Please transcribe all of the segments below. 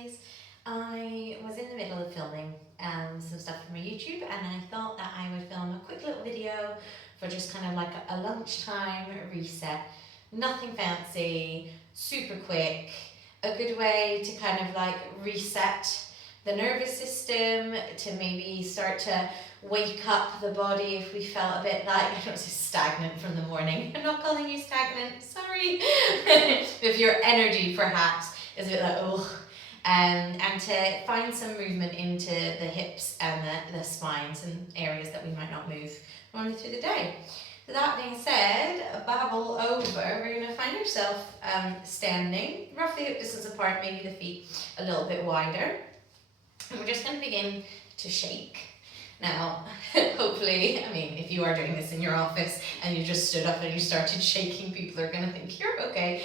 guys. I was in the middle of filming some stuff for my YouTube, and I thought that I would film a quick little video for just kind of like a lunchtime reset. Nothing fancy, super quick, a good way to kind of like reset the nervous system, to maybe start to wake up the body if we felt a bit like, I don't say stagnant from the morning. I'm not calling you stagnant, sorry. If your energy perhaps is a bit like, oh, and to find some movement into the hips and the spine, some areas that we might not move normally through the day. So that being said, babble over, we're going to find ourselves standing roughly hip distance apart, maybe the feet a little bit wider. And we're just going to begin to shake. Now, hopefully, I mean, if you are doing this in your office and you just stood up and you started shaking, people are going to think you're okay.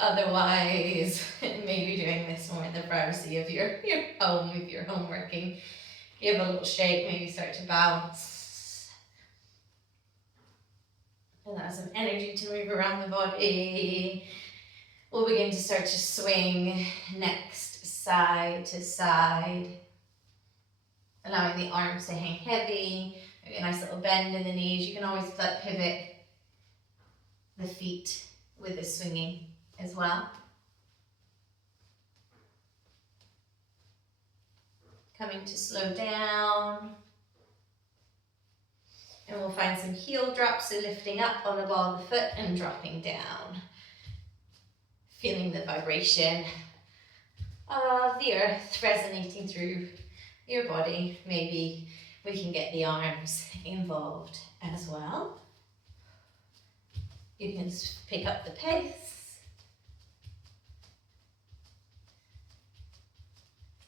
Otherwise, maybe doing this more in the privacy of your home, if you're home working. Give a little shake, maybe start to bounce. And that's some energy to move around the body. We'll begin to start to swing next side to side, allowing the arms to hang heavy. Maybe a nice little bend in the knees. You can always pivot the feet with the swinging as well. Coming to slow down. And we'll find some heel drops, so lifting up on the ball of the foot and dropping down. Feeling the vibration of the earth resonating through your body. Maybe we can get the arms involved as well. You can pick up the pace.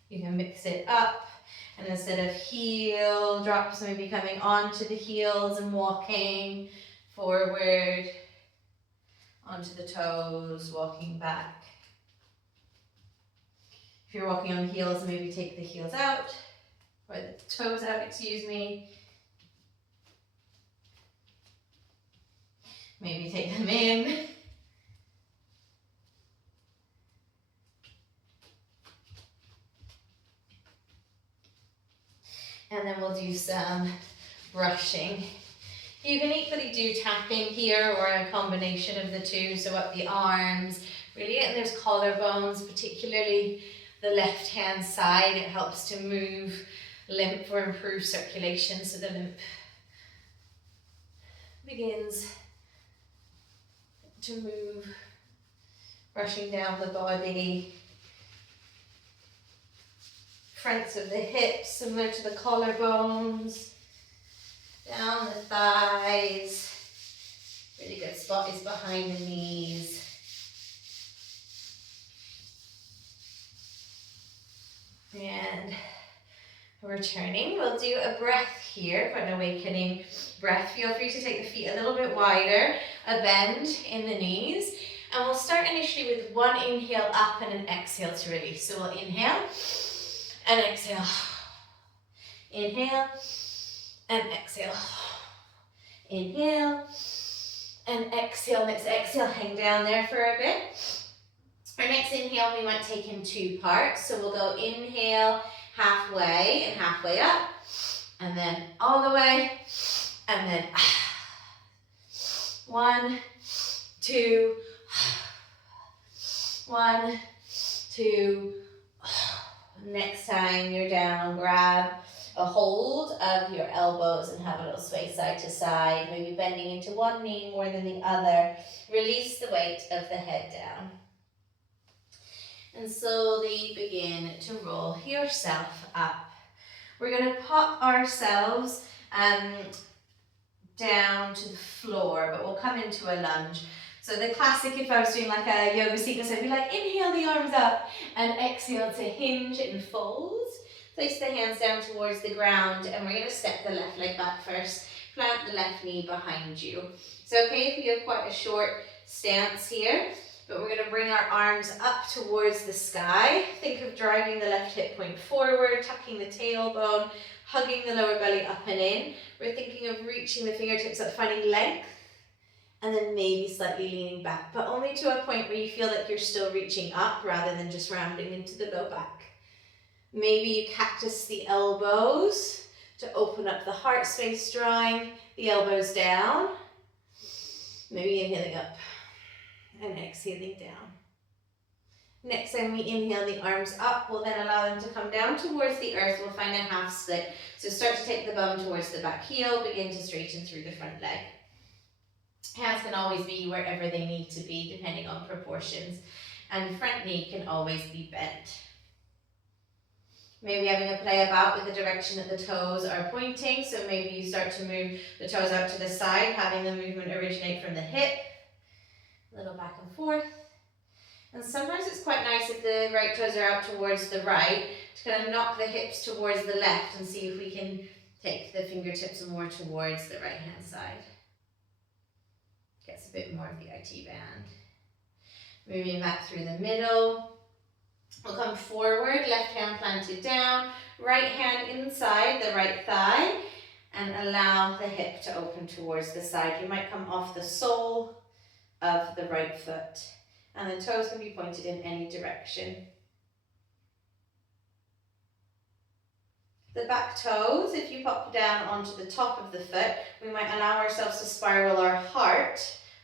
You can mix it up, and instead of heel drops, maybe coming onto the heels and walking forward, onto the toes, walking back. If you're walking on heels, maybe take the heels out, or the toes out, excuse me. Maybe take them in. And then we'll do some brushing. You can equally do tapping here or a combination of the two, so up the arms, really getting those collarbones, particularly the left hand side. It helps to move lymph or improve circulation, so the lymph begins to move, brushing down the body. Fronts of the hips, similar to the collarbones. Down the thighs. Really good spot is behind the knees. And returning, we'll do a breath here, an awakening breath. Feel free to take the feet a little bit wider, a bend in the knees. And we'll start initially with one inhale up and an exhale to release. So we'll inhale and exhale. Inhale and exhale. Inhale and exhale. Next exhale, hang down there for a bit. Our next inhale we might take in two parts. So we'll go inhale halfway and halfway up, and then all the way, and then 1, 2, 1, 2. Next time you're down, grab a hold of your elbows and have a little sway side to side, maybe bending into one knee more than the other. Release the weight of the head down. And slowly begin to roll yourself up. We're going to pop ourselves down to the floor, but we'll come into a lunge. So the classic, if I was doing like a yoga sequence, I'd be like, inhale the arms up and exhale to hinge and fold. Place the hands down towards the ground, and we're going to step the left leg back first. Plant the left knee behind you. It's okay if you have quite a short stance here, but we're going to bring our arms up towards the sky. Think of driving the left hip point forward, tucking the tailbone, hugging the lower belly up and in. We're thinking of reaching the fingertips up, finding length And then maybe slightly leaning back, but only to a point where you feel like you're still reaching up rather than just rounding into the low back. Maybe you cactus the elbows to open up the heart space, drawing the elbows down. Maybe inhaling up and exhaling down. Next time we inhale the arms up, we'll then allow them to come down towards the earth. We'll find a half split. So start to take the bum towards the back heel, begin to straighten through the front leg. Hands can always be wherever they need to be, depending on proportions. And front knee can always be bent. Maybe having a play about with the direction that the toes are pointing. So maybe you start to move the toes out to the side, having the movement originate from the hip. A little back and forth. And sometimes it's quite nice if the right toes are out towards the right, to kind of knock the hips towards the left and see if we can take the fingertips more towards the right hand side. Gets a bit more of the IT band. Moving back through the middle. We'll come forward, left hand planted down, right hand inside the right thigh, and allow the hip to open towards the side. You might come off the sole of the right foot, and the toes can be pointed in any direction. The back toes, if you pop down onto the top of the foot, we might allow ourselves to spiral our heart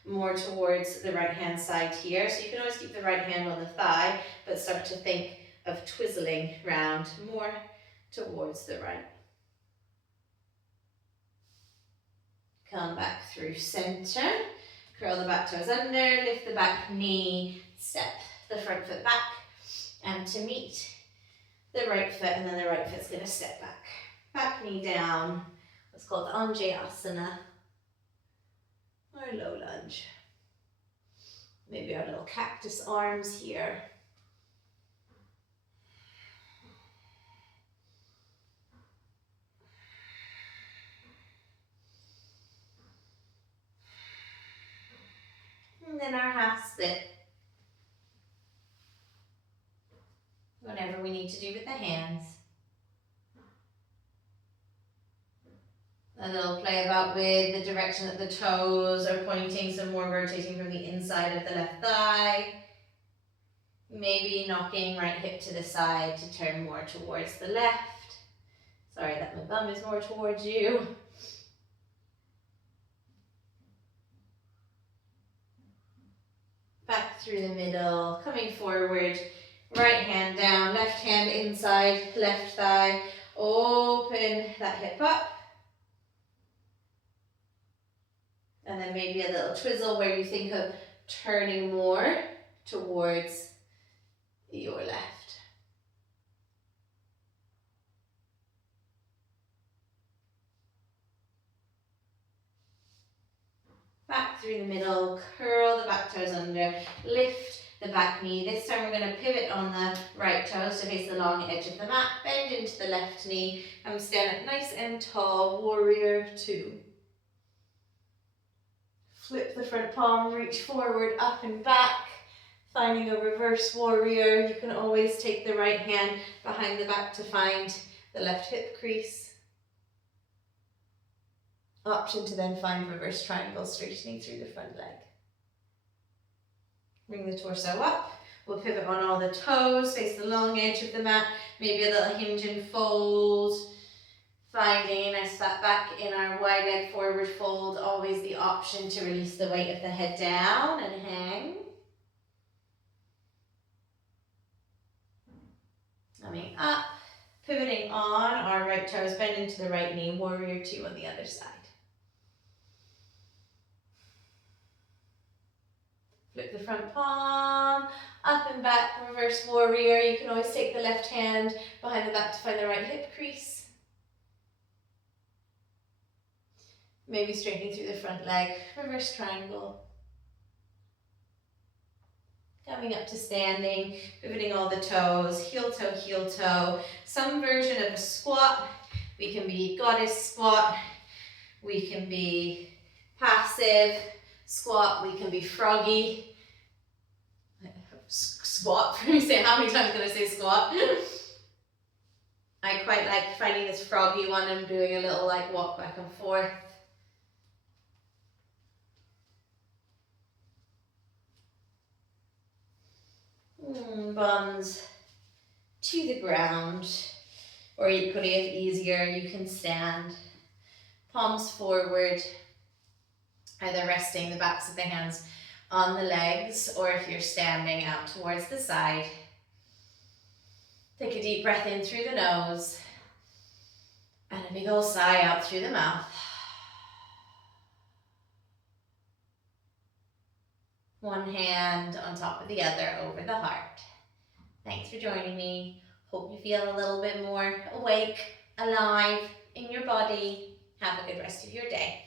more towards the right hand side here. So you can always keep the right hand on the thigh, but start to think of twizzling round more towards the right. Come back through center, curl the back toes under, lift the back knee, step the front foot back, and to meet the right foot, and then the right foot's going to step back. Back knee down, what's called Anjayasana, or low lunge. Maybe our little cactus arms here. And then our half split. Whatever we need to do with the hands. A little play about with the direction that the toes are pointing, so more rotating from the inside of the left thigh. Maybe knocking right hip to the side to turn more towards the left. Sorry that my bum is more towards you. Back through the middle, coming forward, right hand down, left hand inside, left thigh. Open that hip up. And then maybe a little twizzle where you think of turning more towards your left. Back through the middle, curl the back toes under, lift the back knee. This time we're going to pivot on the right toes to face the long edge of the mat, bend into the left knee, and stand up nice and tall, warrior two. Flip the front palm, reach forward, up and back, finding a reverse warrior. You can always take the right hand behind the back to find the left hip crease. Option to then find reverse triangle, straightening through the front leg. Bring the torso up. We'll pivot on all the toes, face the long edge of the mat, maybe a little hinge and fold. Finding a nice flat back in our wide leg forward fold, always the option to release the weight of the head down and hang. Coming up, pivoting on our right toes, bend into the right knee, warrior two on the other side. Flip the front palm, up and back, reverse warrior. You can always take the left hand behind the back to find the right hip crease. Maybe straightening through the front leg, reverse triangle. Coming up to standing, pivoting all the toes, heel toe, some version of a squat. We can be goddess squat, we can be passive squat, we can be froggy. Squat, how many times can I say squat? I quite like finding this froggy one and doing a little like walk back and forth. Bums to the ground, or equally, if easier, you can stand. Palms forward, either resting the backs of the hands on the legs, or if you're standing out towards the side. Take a deep breath in through the nose, and a big old sigh out through the mouth. One hand on top of the other over the heart. Thanks for joining me. Hope you feel a little bit more awake, alive in your body. Have a good rest of your day.